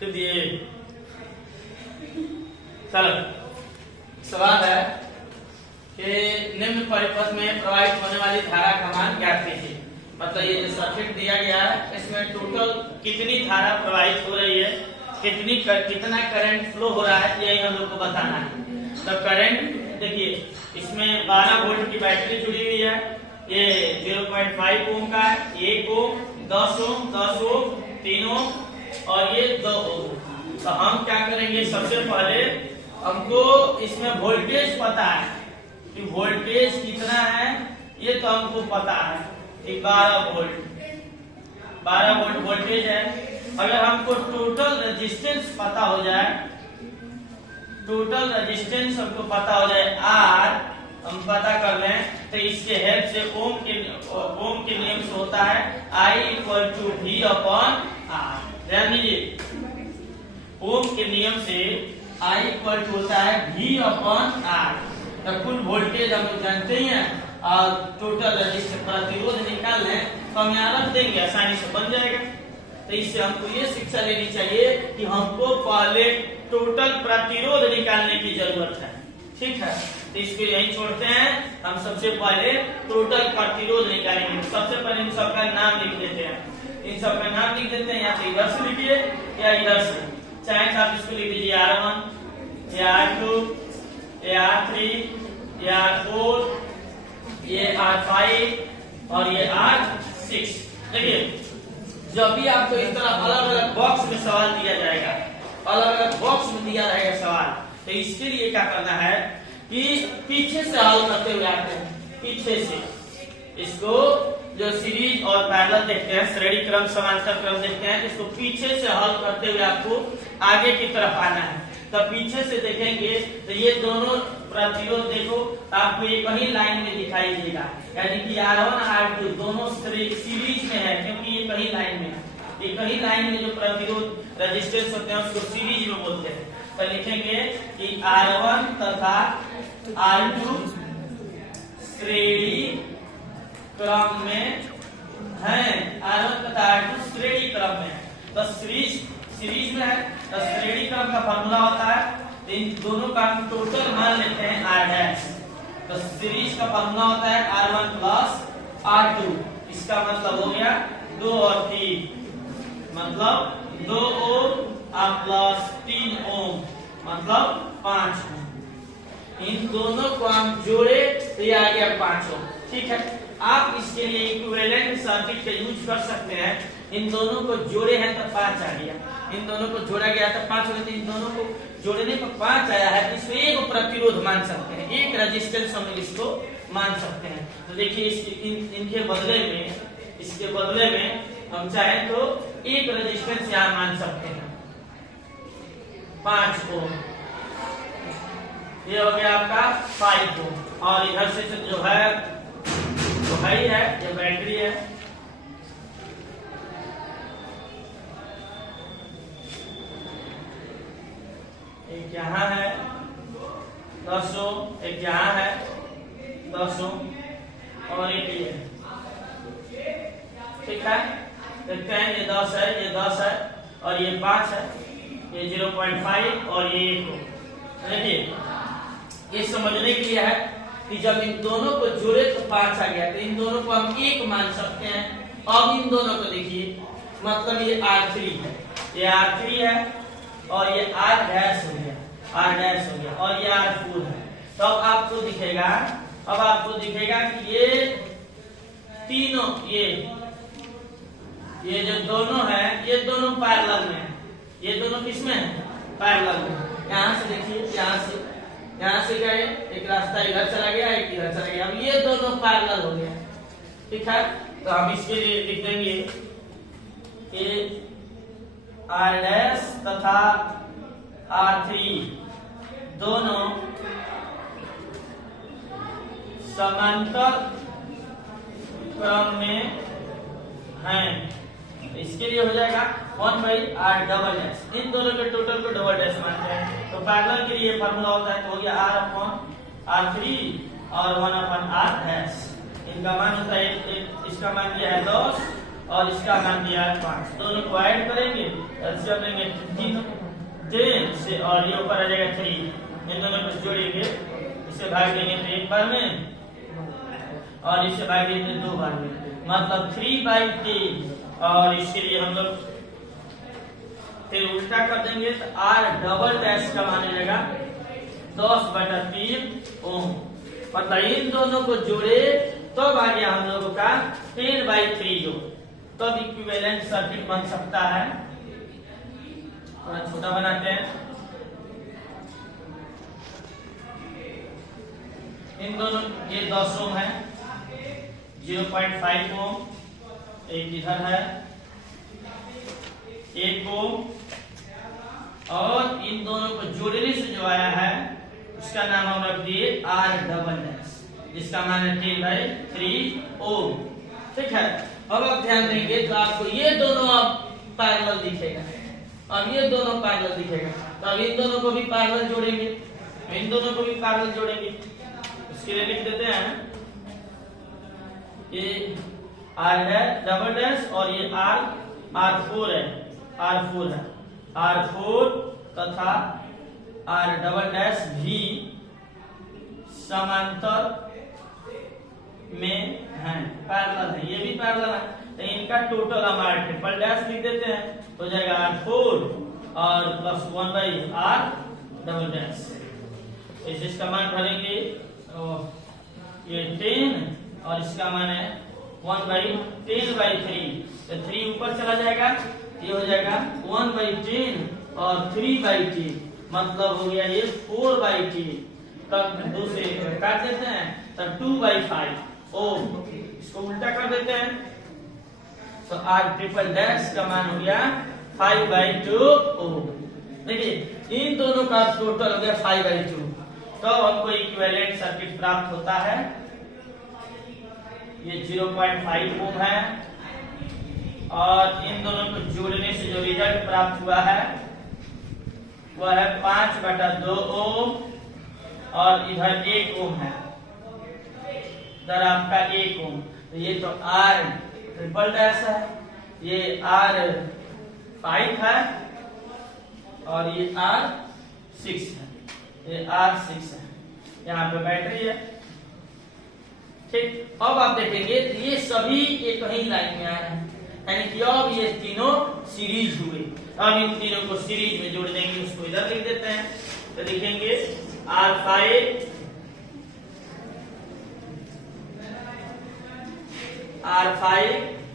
तो दिए। चलो सवाल है कि निम्न परिपथ में प्रवाहित होने वाली धारा का मान ज्ञात कीजिए। मतलब ये जो सर्किट दिया गया है इसमें टोटल कितनी धारा प्रवाहित हो रही है, कितना करंट फ्लो हो रहा है, यही हम लोग को बताना है। तो करंट देखिए इसमें 12 वोल्ट की बैटरी जुड़ी हुई है, ये 0.5 ओम का है, 1 ओम, 10 ओम, 10 ओम, 3 ओम और ये 2 ओम। तो हम क्या करेंगे, सबसे पहले हमको इसमें वोल्टेज पता है कि वोल्टेज कितना है, ये तो हमको पता है कि 12 वोल्ट वोल्टेज है। अगर हमको टोटल रेजिस्टेंस पता हो जाए, टोटल रेजिस्टेंस हमको पता हो जाए R, हम पता कर लें तो इसके हेल्प से ओम के नियम से होता है I = V/R। ध्यान दीजिए, ओम के नियम से I होता है V/R। तो कुल वोल्टेज हम लोग जानते ही हैं और टोटल रेजिस्टेंस प्रतिरोध निकाल लें तो हम यहाँ रख देंगे, आसानी से बन जाएगा। तो इससे हमको ये शिक्षा लेनी चाहिए कि हमको पहले टोटल प्रतिरोध निकालने की जरूरत है। ठीक है, तो इसको यहीं छोड़ते हैं। हम सबसे पहले टोटल प्रतिरोध निकालेंगे। सबसे पहले इन सबका नाम लिख देते हैं, इन सबका नाम लिख देते हैं। या तो इधर से लिखिए या इधर से, चाहे आप इसको लिख दीजिए R1, ये R2, ये R3, ये R4, ये R5 और ये R6। देखिए जब भी आपको इस तरह अलग अलग बॉक्स में सवाल दिया जाएगा, अलग अलग बॉक्स में दिया जाएगा सवाल, तो इसके लिए क्या करना है कि पीछे से हल करते हुए आते हैं। पीछे से इसको जो सीरीज और पैरेलल देखते हैं, श्रेणी क्रम समांतर क्रम देखते हैं, इसको पीछे से हल करते हुए आपको आगे की तरफ आना है। तो पीछे से देखेंगे तो ये दोनों प्रतिरोध देखो आपको एक ही लाइन में दिखाई देगा, यानी कि R1 R2 दोनों सीरीज में है, क्योंकि ये कहीं लाइन में है। एक ही लाइन में जो प्रतिरोध रेजिस्टेंस होते हैं उसको सीरीज में बोलते हैं। तो लिखेंगे कि R1 तथा R2 श्रेणी क्रम में है, R1 तथा R2 श्रेणी क्रम में। तो सीरीज में है तो श्रेणी क्रम का फॉर्मूला होता है, इन दोनों का हम टोटल मान लेते हैं R'। तो सीरीज का फॉर्मूला होता है R1 + R2। इसका मतलब हो गया 2 और 3, मतलब 2 ओम प्लस 3 ओम मतलब 5 ओम। इन दोनों को हम जोड़े तो ये आ गया 5 ओम। ठीक है, आप इसके लिए इक्विवेलेंट सर्किट का यूज कर सकते हैं। इन दोनों को जोड़े हैं तो 5 आ गया, इन दोनों को जोड़ा गया तो 5 हो गया। इन दोनों को जोड़ने पर 5 आया है, इसमें एक प्रतिरोध मान सकते हैं, एक रेजिस्टेंस हम इसको मान सकते हैं। तो देखिए इनके बदले में, इसके बदले में हम चाहें तो एक रेजिस्टेंस यहाँ मान सकते हैं 5 ओम। ये हो गया आपका 5 ओम। और इधर से जो है तो ही है, ये बैटरी है। एक यहाँ है 10 ओम, एक यहाँ है 10 ओम और एक ये। ठीक है, देखते हैं ये 10 है, ये 10 है और ये 5 है, ये 0.5 और ये 1 ओम। देखिए ये समझने के लिए है कि जब इन दोनों को जोड़े तो 5 आ गया, तो इन दोनों को हम 1 मान सकते हैं। अब इन दोनों को देखिए, मतलब ये R3 है, ये R3 है और ये R' हो गया, R' हो गया और ये R4 है। तो अब आपको दिखेगा कि ये तीनों, ये जो दोनों है ये दोनों पैरेलल में है। ये दोनों किसमें है? पैरेलल में। यहाँ से देखिए, यहाँ से गए, एक रास्ता इधर चला गया, एक इधर चला गया। अब ये दोनों पैरेलल हो गया। ठीक है, तो हम इसके लिए लिख देंगे कि R' तथा R3 दोनों समांतर क्रम में हैं। इसके लिए हो जाएगा 1/R'। इन दोनों के टोटल को डबल डैश मानते हैं। तो पैरेलल के लिए फार्मूला होता है, तो हो गया R/R3 और 1/R'। इनका मान होता है, इसका मान दिया है 10 और इसका मान दिया है 5। दोनों को ऐड करेंगे, एलसीएम लेंगे 10 से और ये ऊपर आ जाएगा 3। इन दोनों को जोड़ेंगे, इसे भाग देंगे तो एक बार में और इसे भाग देंगे 2 बार में, मतलब 3/10। और इसके लिए हम लोग फिर उल्टा कर देंगे तो R डबल डैश का मान जाएगा 10/3 ओम। मतलब इन दोनों को जोड़े तो आ गया हम लोगों का 10/3 जो, तब इक्विवेलेंट सर्किट बन सकता है। थोड़ा छोटा बनाते हैं। इन दोनों ये 10 ओम है, 0.5 ओम, एक इधर है 1 ओम, और इन दोनों को जोड़ने से जो आया है उसका नाम हम रख दिए R डबल डैश, जिसका मान है 10/3 ओम। ठीक है, अब आप ध्यान देंगे तो आपको ये दोनों अब पैरेलल दिखेगा, अब ये दोनों पैरेलल दिखेगा, तो अब इन दोनों को भी पैरेलल जोड़ेंगे, इन दोनों को भी पैरेलल जोड़ेंगे। इसके लिए लिख देते हैं ये R है डबल डैश और ये R4 है, R4 है, R4 तथा R डबल डैश भी समांतर में है, पैरेलल है, ये भी पैरेलल है, तो इनका टोटल हमारा ट्रिपल डैश लिख देते हैं, हो जाएगा R4 और प्लस 1/R डबल डैश। इसका मान भरेंगे ये 10 और इसका मान है 1/10/3, तो 3 ऊपर चला जाएगा, ये हो जाएगा 1/10 और 3/10, मतलब हो गया ये 4/10। तब 2 से काट देते हैं तब 2/5 ओम। इसको उल्टा कर देते हैं तो R ट्रिपल डैश का मान हो गया 5/2 ओम। देखिए इन दोनों का टोटल हो गया 5/2, तो हमको इक्विवेलेंट सर्किट प्राप्त होता है। ये 0.5 ओम है और इन दोनों को जोड़ने से जो रिजल्ट प्राप्त हुआ है वह है 5/2 ओम, और इधर 1 ओम है, इधर आपका 1 ओम। तो ये तो R ट्रिपल डैश है, ये R5 है और ये R6 है, ये R6 है, यहाँ पे बैटरी है। ठीक, अब आप देखेंगे तो ये सभी एक ही लाइन में आ रहे हैं, यानी कि अब ये तीनों सीरीज हुए। अब इन तीनों को सीरीज में जोड़ देंगे, उसको इधर लिख देते हैं, तो लिखेंगे R5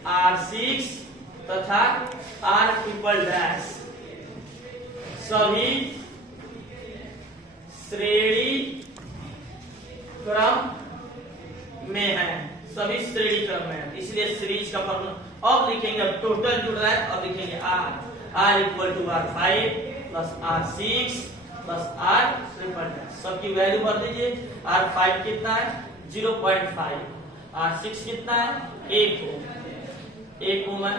R6 तथा R ट्रिपल डैश सभी श्रेणी क्रम में है, सभी श्रेणी क्रम में है, इसलिए सीरीज का फॉर्मूला अब लिखेंगे। अब टोटल जुड़ रहा है, अब लिखेंगे R equal to R5 plus R6 plus R triple dash, सबकी वैल्यू भर दीजिए। R5 कितना है 0.5, R6 कितना है 1 ओम है,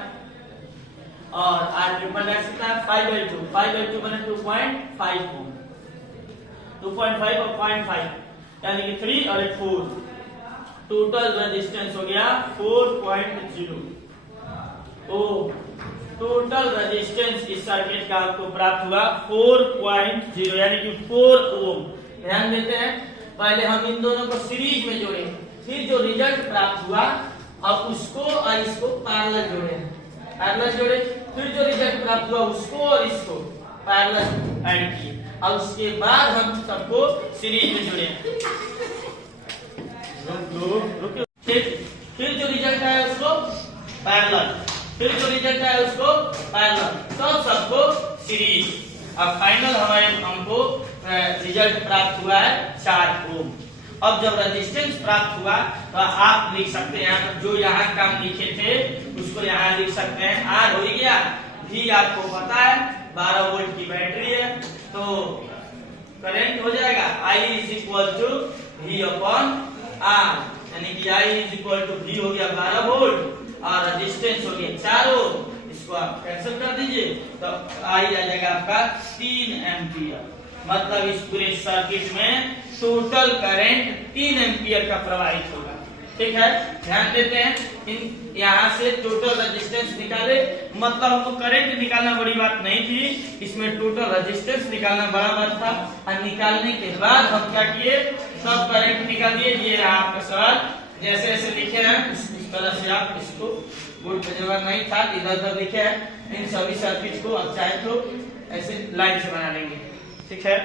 और R ट्रिपल डैश कितना है 5/2, 5/2 बने 2.5 ओम, 2.5 और 0.5 यानी कि 3 और 4, टोटल रेजिस्टेंस हो गया 4.0। तो टोटल रेजिस्टेंस इस सर्किट का आपको प्राप्त हुआ 4.0 यानी कि 4 ओम। ध्यान देते हैं, पहले हम इन दोनों को सीरीज में जोड़े, फिर जो रिजल्ट प्राप्त हुआ अब उसको और इसको पैरेलल जोड़े, पैरेलल जोड़े, फिर जो रिजल्ट प्राप्त हुआ उसको और इसको पैरेलल ऐड किए, और उसके बाद हम सबको सीरीज में जोड़े। फिर जो रिजल्ट आया उसको पैरेलल, फिर जो रिजल्ट आया उसको पैरेलल, तब सबको सीरीज। अब फाइनल हमारे हमको रिजल्ट प्राप्त हुआ है 4 ओम। अब जब रेजिस्टेंस प्राप्त हुआ तो आप लिख सकते हैं, जो यहाँ काम लिखे थे उसको यहाँ लिख सकते हैं। R हो गया, V आपको पता है 12 वोल्ट की बैटरी है, तो करंट हो जाएगा I = V/R, यानी कि I = V हो गया 12 वोल्ट और रेजिस्टेंस हो गया 4 ओम। इसको आप कैंसिल कर दीजिए तो I आ जाएगा आपका 3 एम्पियर। मतलब इस पूरे सर्किट में टोटल करंट 3 एम्पियर का प्रवाहित होगा। ठीक है, ध्यान देते हैं इन यहाँ से टोटल रेजिस्टेंस निकाले, मतलब हमको करंट निकालना बड़ी बात नहीं थी, इसमें टोटल रेजिस्टेंस निकालना बड़ा बात था। और निकालने के बाद हम क्या किए, सब करंट निकाल दिए। ये रहा आपका सवाल, जैसे जैसे लिखे हैं इस तरह से आप इसको बोर्ड पे जगह नहीं था इधर उधर लिखे हैं, इन सभी सर्किट को आप चाहे तो ऐसे लाइन से बना लेंगे। ठीक है।